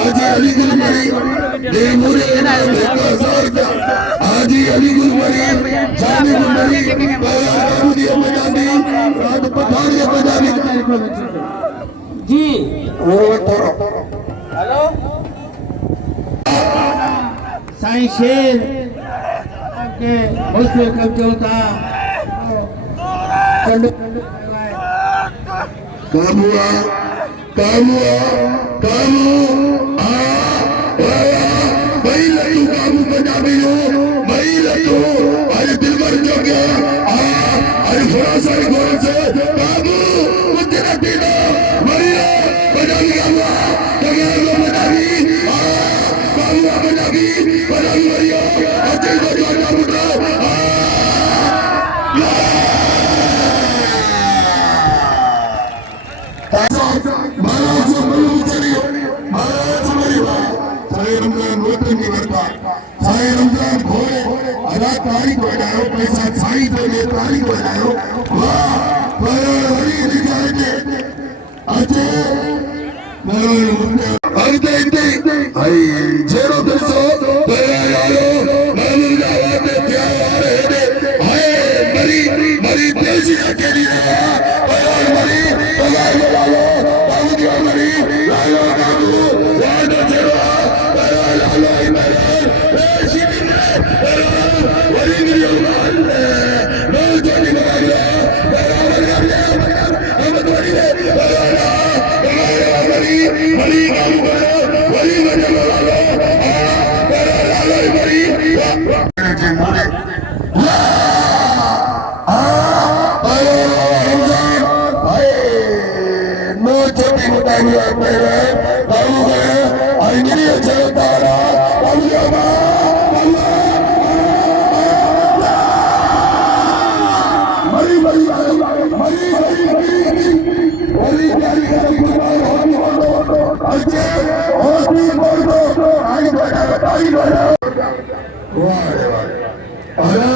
हाजी अली गुलमरी देमुरे हाजी अली गुलमरी जाने गुलमरी बाबूदी पंजाबी रात पठानिया पंजाबी जी हेलो साईं शेर के मुझसे कब चलता कामुआ कामुआ कामू भाई लट्टू कामू पंजाबी लो भाई लट्टू अरे दिलबर जो गया अरे फरासर गोल से कामू मुझे तीनो मरिया पंजाबी कामुआ कमाल पंजाबी कामुआ पंजाबी पंजाबी मरिया अच्छे को जाना मुद्रा पैसा साई तो ले तारीख बनायो वाह बड़ी निकालते अच्छे अगते इतने आई जेरो दसो तेरा यारो मालूम जावाते प्यार है हाय मरी मरी देसी अकेली रहा पगार मरी पगार लालो बाबूजी मरी लालो बाबू वादा जेरो पगार लालो इमरान शिकिन वरी वीडियो नो जानी मांगला बराबर कर ले हम तोड़ी ले मरी मरी काम करो वरी मजा लालो लालो मरी के मोरे नो छोटी बताइए मेरे बाबू गए अंजलि चलतारा बाबू मरी मरी मरी मरी मरी अच्छे हॉस्पी बोल दो आगे बढ़ा आगे बढ़ा वाह अरे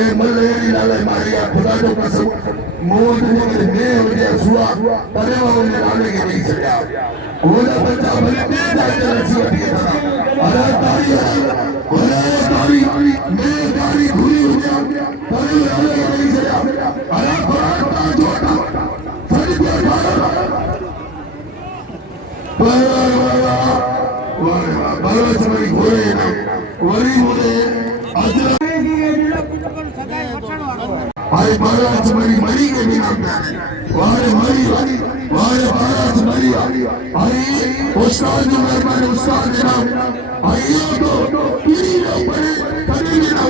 एक मलेरी नाले मारिया खुदा जो कसम मोद मुझे ने हो गया सुआ परे वो ने नाले के नहीं चला वो ना बच्चा भले ने जाके रसी हटी था अरे तारी मैं तारी भूली हो गया परे नाले के नहीं चला अरे कुरान का जोटा सही पे बाबा समझ घोड़े वरी मुझे अजरा भाई महाराज मरी मरी के भी नाम वारे मरी वारे महाराज मरी आई उस्ताद जो मेहमान उस्ताद के नाम आई तो पीरी ना पड़े कभी भी ना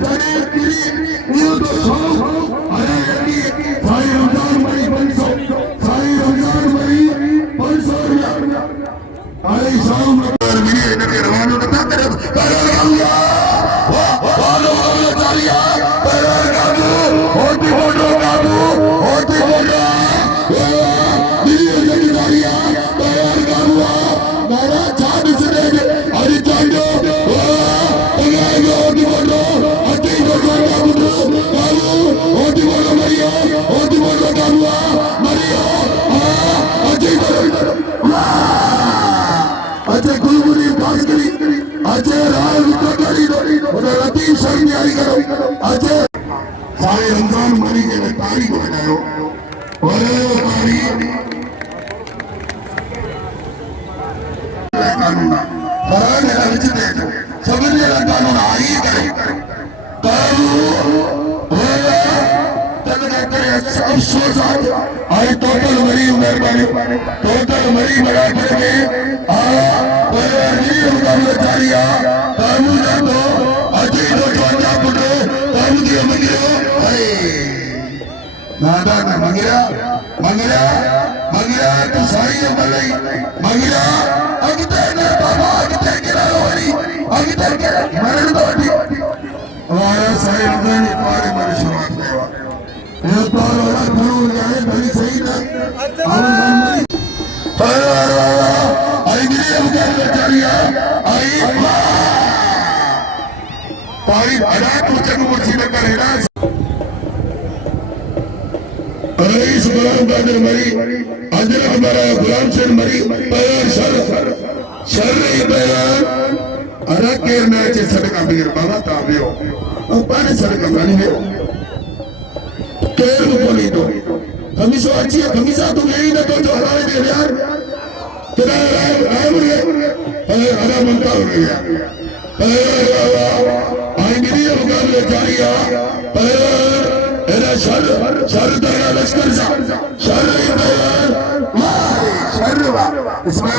करे पीरी ये तो खाओ अरे ये भाई रमजान मरी 500 भाई रमजान मरी 500 रुपया अरे शाम में मिली इनके रवाना बता कर करो वालो वालो चालिया होती फोटो काबू होती फोटो दिल्ली जगी दारिया तैयार काबूआ मेरा चांद से हरी चांदो तैयार होती फोटो अच्छी फोटो काबू होती फोटो मरिया होती फोटो काबूआ मरिया अच्छी फोटो अच्छे गुलमुरी बास्करी अच्छे राय विकटरी उधर लतीफ शर्मी आई करो अच्छे सारे रमजान मरी के तारीख बनायो और तारीख कानून फराज है विचते समझने का कानून आई करे कानून होगा तब करे अफसोस आई टोटल मरी मेहरबानी टोटल मरी बड़ा करके पर नहीं मुकाबला जारिया कानून तो अजी तो चौथा पुटो कानून दिया मंगिरो नादा ना मंगिरा मंगिरा मंगिरा तो सारी मलई मंगिरा अगते ने बाबा अगते के वाली अगते के मरण दोटी हमारा सारी रमजान पारे मारे शुरुआत लेवा ये तो वाला गुरु है बड़ी सही ना हम पर आई गिरे मुकाबला जारिया आई तारीख अड़ा तो चंग मुर्सी में करेगा रईस गुलाम कादिर मरी अजर हमारा गुलाम सिंह मरी पैर सर शर्री बैरान अरे केर मैच सड़का बिगर बाबा ताबियो और पाने सड़का गानी है केर को नहीं तो कमीसो अच्छी है कमीसा तो नहीं ना तो जो हमारे दे यार तेरा राम रे अरे मनता हो गया आई मेरी मुकाबले जारिया एरा शर दरगाह लश्कर सा शर इसमें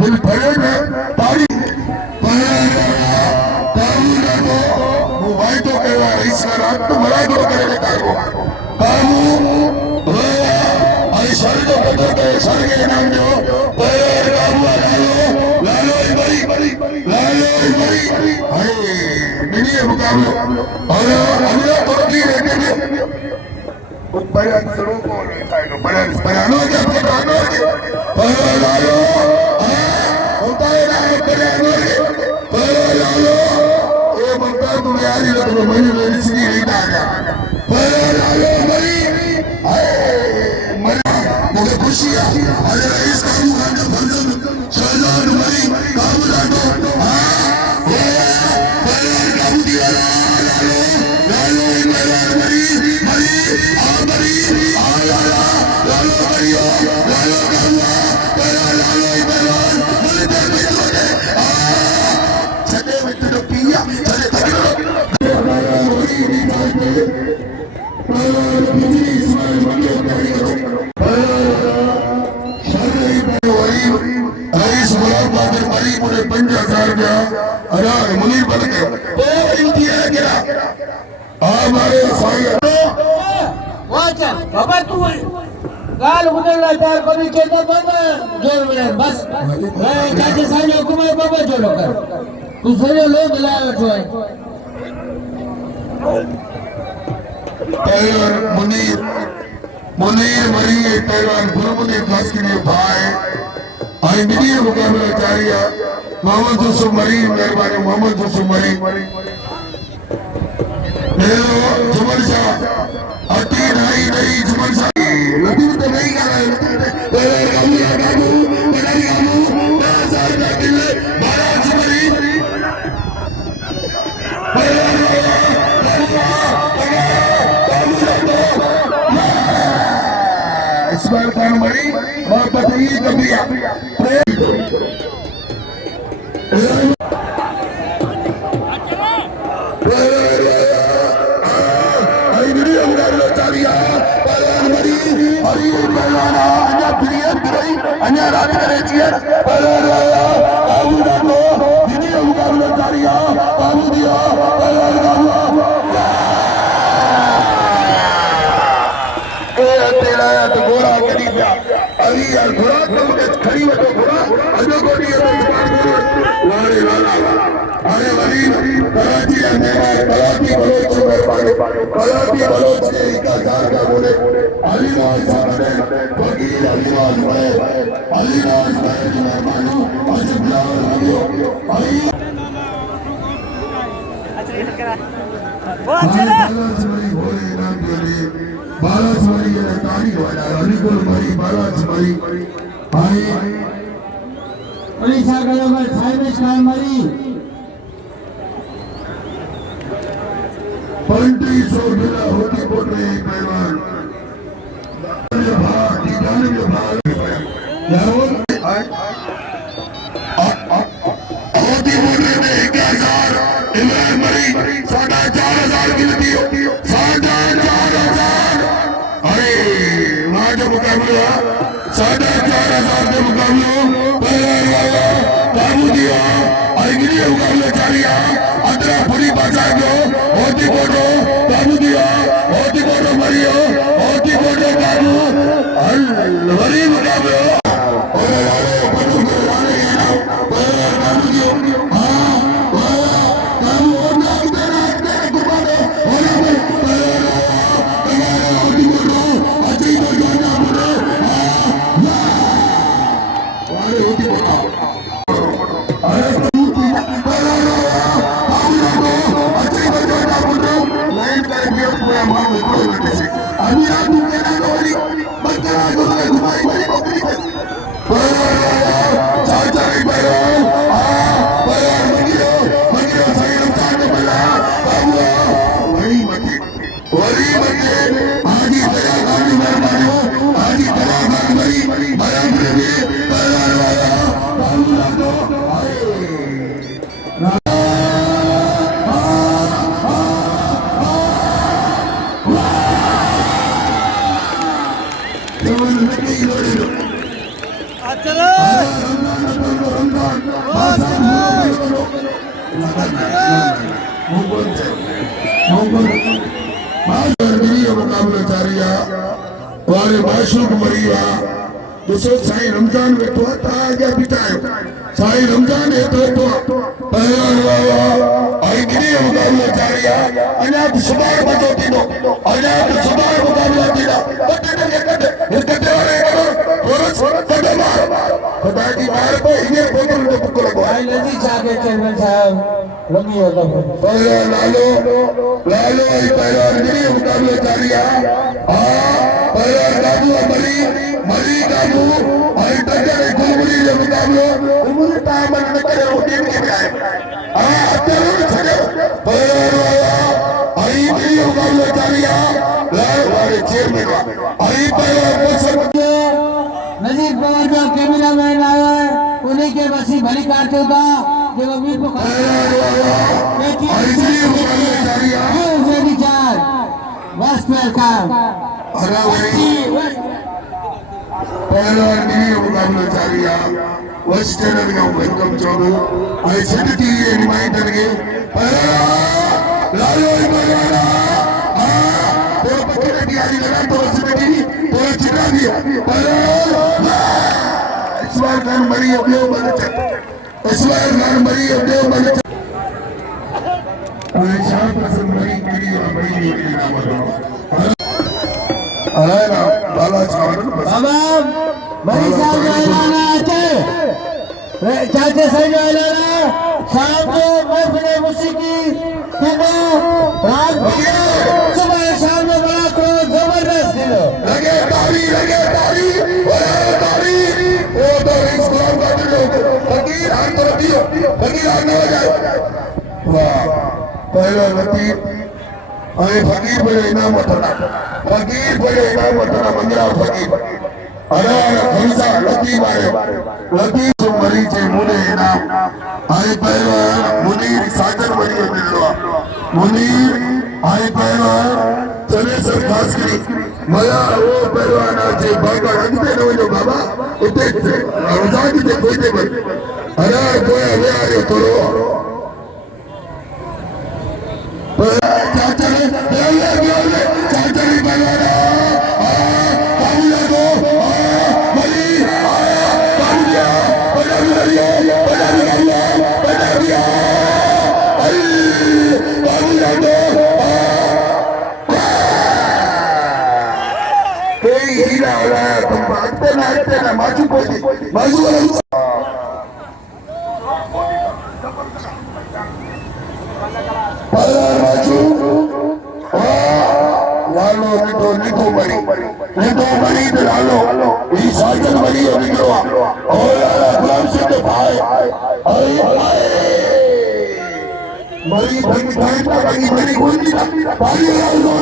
दिल भरे में तारी मोबाइल तो कहवा इसका रात तो बड़ा दो करे लेता है कामू अरे शर तो बदल के शर के नाम जो पैर काबू लालो बड़ी लालो बड़ी अरे मिनी मुकाबले और अगला तुर्की रहते हैं Bayan seru ko tayo bayan bayano ke bayano ke bayano होता है ना bayano ke bayano ये बनता तो यार ये तो मैंने मेरी सी नहीं डाला bayano मरी आए मरी मुझे खुशी है अरे इस काम का जो फंक्शन शाहजान मरी काम लाडो ये bayano काम दिया लालो मरी मरी मुनीर बन गया हमारे वाचन बाबा तू काल उधरला त्या कोणी केंद्र बंद जोर मिळेल बस त्याचे सांगे कुमार बाबा जोर कर तू सगळे लोक लावतोय पहलवान मुनीर मरी पहलवान गुरुमुनीर खास के लिए भाई आई मिली मुकाबला जारी है मोहम्मद यूसुफ मरी मेहरबानी मोहम्मद यूसुफ मरी जुमन शाह अटी नहीं जुमन शाह लती तो नहीं कर रहा है पहले काबू बड़ा काबू बाजार का किले बारा जुमरी इस्माइल खान मरी और बताइए कभी अन्य रात करे चियर काबू डालो दुनिया मुकाबला जारिया काबू दिया तेरा तो घोड़ा करी दिया अभी यार घोड़ा तुम खड़ी हो तो घोड़ा अजो को नहीं लाड़े लाला अरे वली कराची अंदर कराची बलोच कराची बलोच के का जार का बोले अलीनाज साहब ने वकील अलीनाज भाई मेहमानों अजबला रहियो अली वो चला बालासुरी ये तारी वाला अलीपुर मरी बालासुरी भाई ओडिशा गलबर साइबेश खान मरी पंटी सोडला होती बोल रहे पहलवान होती बोल रहे में 11,000 इमरान मरी 4,500 गिनती 4,500 अरे वहां जो मुकाबला 4,500 के मुकाबले पहलवान वाला काबू दिया अगली मुकाबला जारिया अदरा पूरी बाजार को होती बोलो काबू दिया होती बोलो मरियो होती बोलो काबू वरी मुकाबला चाचा लगे पहलवान वाला बाबू लागो मुकाबला वारे माशूक मरिया ॾिसो साईं रमज़ान वेठो आहे तव्हां अॻियां बीठा आहियो साईं रमज़ान हेठि वेठो आहे पहलवान वाह ऐं गिरीअ मुकाबलो जारी आहे अञा बि सुभाणे मज़ो थींदो अञा बि सुभाणे मुकाबला थींदा ख़ुदा जी मार पे हींअर बोतल में बुक लॻो आहे नज़ीर छा चेयरमैन साहब लॻी वियो पहलवान लालो ऐं पहलवान गिरीअ मुकाबलो जारी आहे पहलवान बाबू मली बाबू ऐं टकर गुलबुरी जो मुकाबलो गुलबुरी टाइम न करे रोटी में आए अचो छॾियो पहलवान वाला ऐं गिरीअ मुकाबलो जारी आहे लाल वारे चेयरमैन ऐं पहलवान नज़ीर पवार जो कैमरामैन आया है उन्हीं के बसी भली काटते था जो अभी को बस वेलकम पहलवान गिरीअ मुकाबलो जारी आहे वेस्टर्न खां वेलकम चवंदो ऐं सिटी जे रिमाइंडर खे पहलवान लालो ई पहलवान थोरो पकड़ की आली लगा तो सिटी थोरो चिरा दिया पहलवान इस्माइल खान मरी ॿियो बल इस्माइल खान मरी ॿियो बल ऐं शाह पसंद मरी गिरीअ मरी नाम अलायना बाला छावरन बाबा मरी साहब जो ऐलान है चाचे साहब जो ऐलान है शाम को महफिल मौसीकी को रात सुबह शाम में बड़ा को जबरदस्त दिलो लगे ताली वो तो इस्लाम का दिलो फकीर हाथ तो दियो फकीर हाथ न हो जाए वाह पहला लतीफ ऐं फकीर बड़े इनाम वठंदा मंगरा फकीर अरे खंसा लतीफ आयो लतीफ मरी जे मुने इनाम ऐं पहलवान मुनीर साजन मरी मिलवा मुनीर ऐं पहलवान चने सर खास करी मया वो पहलवान जे बाबा अॻिते न वञो बाबा उते रमज़ान जे कोई ते अरे पोया विया थोरो माचू पोती माचू लालो निको मरी तो लालो ये साजन मरी और निकलवा और लाला गुलाम सिंह के भाई मरी बनी गुंडी पानी लालो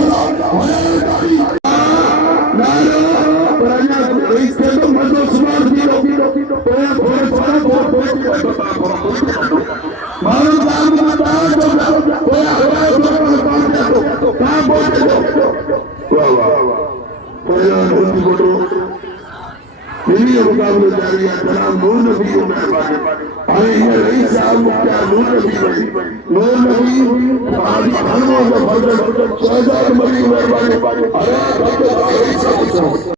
पराना इसके तो मजो सुमार दियो मारो काम बताओ काम बोल वाह पहला फोटो गिरीअ मुकाबलो जारी आहे जनाब नूर नबी जो महिरबानी ऐं हींअर रईस साहब मुखिया नूर नबी हाजी हनुमान जो फर्ज़ शहजाद मरी महिरबानी अरे